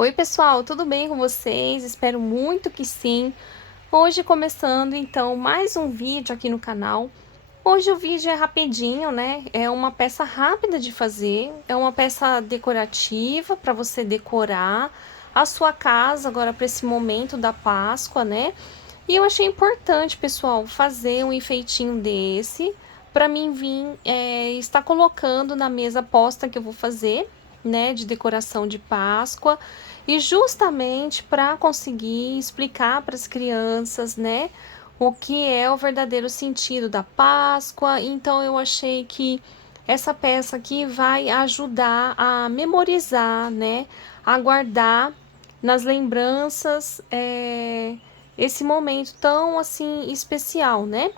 Oi pessoal, tudo bem com vocês? Espero muito que sim. Hoje começando então mais um vídeo aqui no canal. Hoje o vídeo é rapidinho, né? É uma peça rápida de fazer, é uma peça decorativa para você decorar a sua casa agora para esse momento da Páscoa, né? E eu achei importante, pessoal, fazer um enfeitinho desse para mim vir estar colocando na mesa posta que eu vou fazer, né, de decoração de Páscoa, e justamente para conseguir explicar para as crianças, né, o que é o verdadeiro sentido da Páscoa. Então eu achei que essa peça aqui vai ajudar a memorizar, né, a guardar nas lembranças esse momento tão assim especial, né?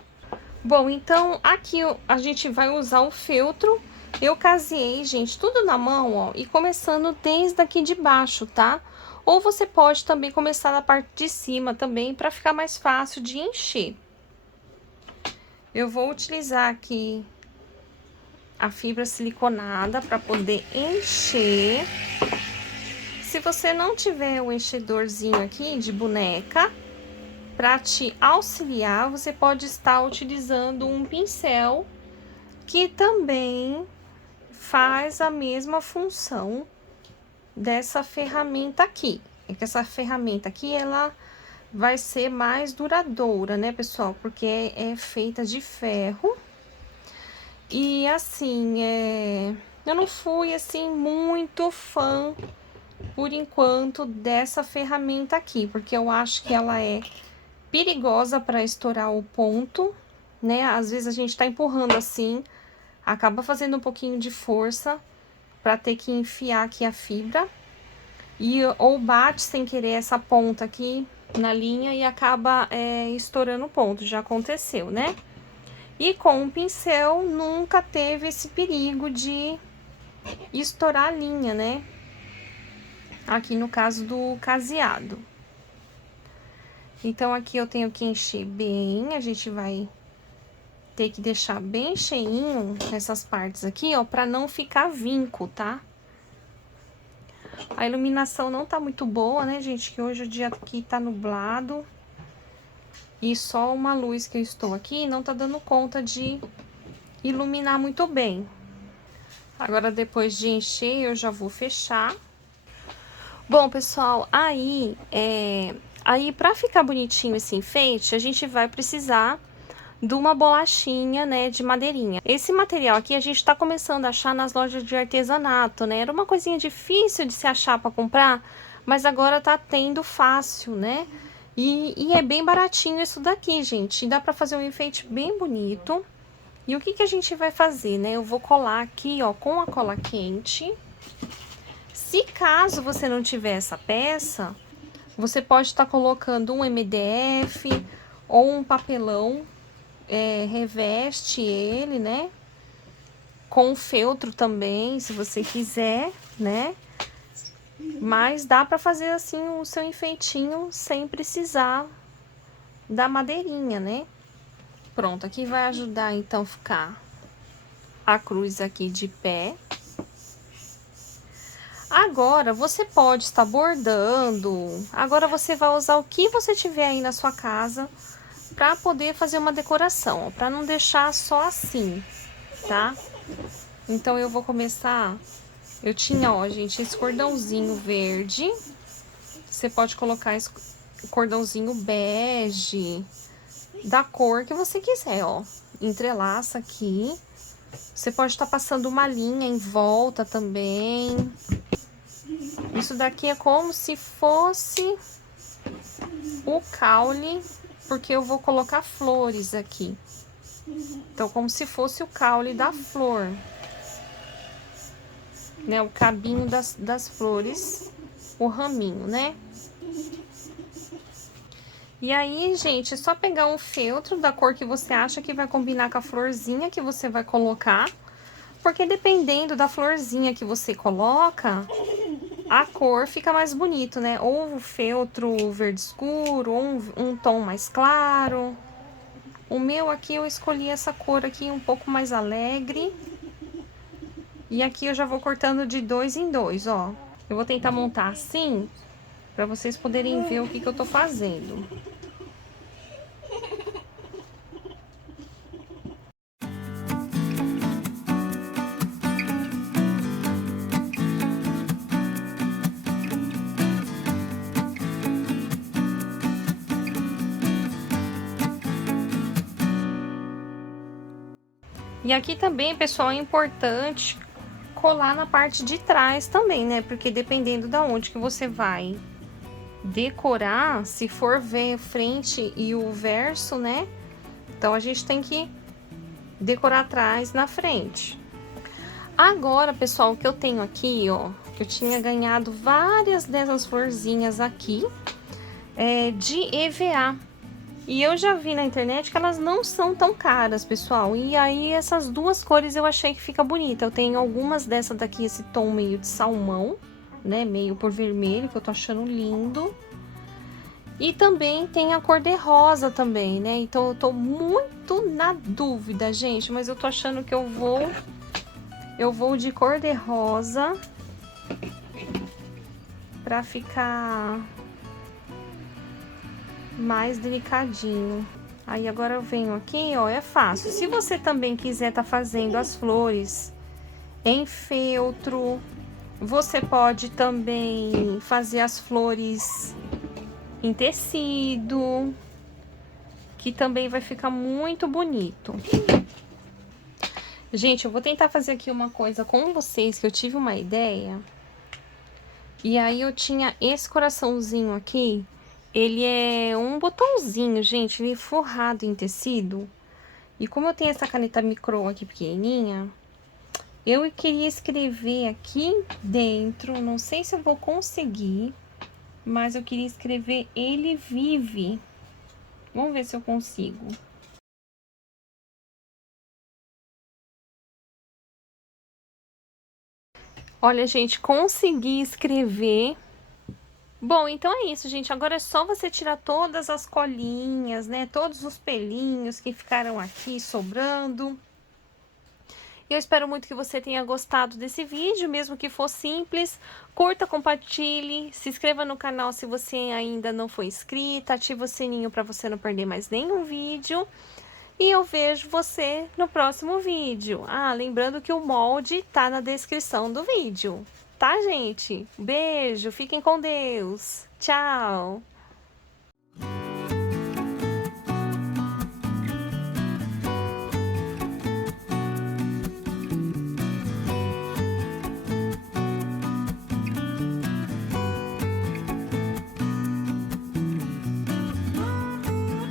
Bom, então aqui a gente vai usar o feltro. Eu caseei, gente, tudo na mão, ó, e começando desde aqui de baixo, tá? Ou você pode também começar na parte de cima também, para ficar mais fácil de encher. Eu vou utilizar aqui a fibra siliconada para poder encher. Se você não tiver o enchedorzinho aqui de boneca, para te auxiliar, você pode estar utilizando um pincel que também faz a mesma função dessa ferramenta aqui. É que essa ferramenta aqui, ela vai ser mais duradoura, né, pessoal? Porque é feita de ferro. E assim, eu não fui assim muito fã por enquanto dessa ferramenta aqui, porque eu acho que ela é perigosa para estourar o ponto, né? Às vezes a gente tá empurrando assim, acaba fazendo um pouquinho de força para ter que enfiar aqui a fibra, e ou bate sem querer essa ponta aqui na linha e acaba estourando o ponto. Já aconteceu, né? E com o pincel nunca teve esse perigo de estourar a linha, né? Aqui no caso do caseado. Então aqui eu tenho que encher bem, a gente vai ter que deixar bem cheinho nessas partes aqui, ó, pra não ficar vinco, tá? A iluminação não tá muito boa, né, gente? Que hoje o dia aqui tá nublado. E só uma luz que eu estou aqui não tá dando conta de iluminar muito bem. Agora, depois de encher, eu já vou fechar. Bom, pessoal, aí pra ficar bonitinho esse enfeite, a gente vai precisar de uma bolachinha, né, de madeirinha. Esse material aqui a gente tá começando a achar nas lojas de artesanato, né? Era uma coisinha difícil de se achar para comprar, mas agora tá tendo fácil, né? E é bem baratinho isso daqui, gente. E dá para fazer um enfeite bem bonito. E o que que a gente vai fazer, né? Eu vou colar aqui, ó, com a cola quente. Se caso você não tiver essa peça, você pode estar colocando um MDF ou um papelão, reveste ele, né? Com feltro também, se você quiser, né? Mas dá pra fazer assim o seu enfeitinho sem precisar da madeirinha, né? Pronto, aqui vai ajudar então a ficar a cruz aqui de pé. Agora, você pode estar bordando. Agora você vai usar o que você tiver aí na sua casa para poder fazer uma decoração, para não deixar só assim, tá? Então eu vou começar. Eu tinha, ó, gente, esse cordãozinho verde. Você pode colocar esse cordãozinho bege, da cor que você quiser, ó. Entrelaça aqui. Você pode estar passando uma linha em volta também. Isso daqui é como se fosse o caule, porque eu vou colocar flores aqui. Então, como se fosse o caule da flor, né? O cabinho das flores, o raminho, né? E aí, gente, é só pegar um feltro da cor que você acha que vai combinar com a florzinha que você vai colocar. Porque dependendo da florzinha que você coloca, a cor fica mais bonito, né? Ou o feltro verde escuro, ou um tom mais claro. O meu aqui, eu escolhi essa cor aqui um pouco mais alegre. E aqui eu já vou cortando de 2 em 2, ó. Eu vou tentar montar assim, pra vocês poderem ver o que eu tô fazendo. E aqui também, pessoal, é importante colar na parte de trás também, né? Porque dependendo da onde que você vai decorar, se for ver frente e o verso, né? Então, a gente tem que decorar atrás na frente. Agora, pessoal, o que eu tenho aqui, ó, que eu tinha ganhado várias dessas florzinhas aqui, de EVA. E eu já vi na internet que elas não são tão caras, pessoal. E aí, essas duas cores eu achei que fica bonita. Eu tenho algumas dessa daqui, esse tom meio de salmão, né? Meio por vermelho, que eu tô achando lindo. E também tem a cor de rosa também, né? Então, eu tô muito na dúvida, gente. Mas eu tô achando que eu vou de cor de rosa. Pra ficar mais delicadinho. Aí agora eu venho aqui, ó, é fácil. Se você também quiser tá fazendo as flores em feltro, você pode também fazer as flores em tecido, que também vai ficar muito bonito. Gente, eu vou tentar fazer aqui uma coisa com vocês, que eu tive uma ideia. E aí eu tinha esse coraçãozinho aqui. Ele é um botãozinho, gente, ele é forrado em tecido. E como eu tenho essa caneta micro aqui pequenininha, eu queria escrever aqui dentro, não sei se eu vou conseguir, mas eu queria escrever Ele Vive. Vamos ver se eu consigo. Olha, gente, consegui escrever. Bom, então é isso, gente. Agora é só você tirar todas as colinhas, né? Todos os pelinhos que ficaram aqui sobrando. Eu espero muito que você tenha gostado desse vídeo, mesmo que for simples. Curta, compartilhe, se inscreva no canal se você ainda não for inscrita, ativa o sininho para você não perder mais nenhum vídeo. E eu vejo você no próximo vídeo. Ah, lembrando que o molde tá na descrição do vídeo. Tá, gente? Beijo, fiquem com Deus. Tchau!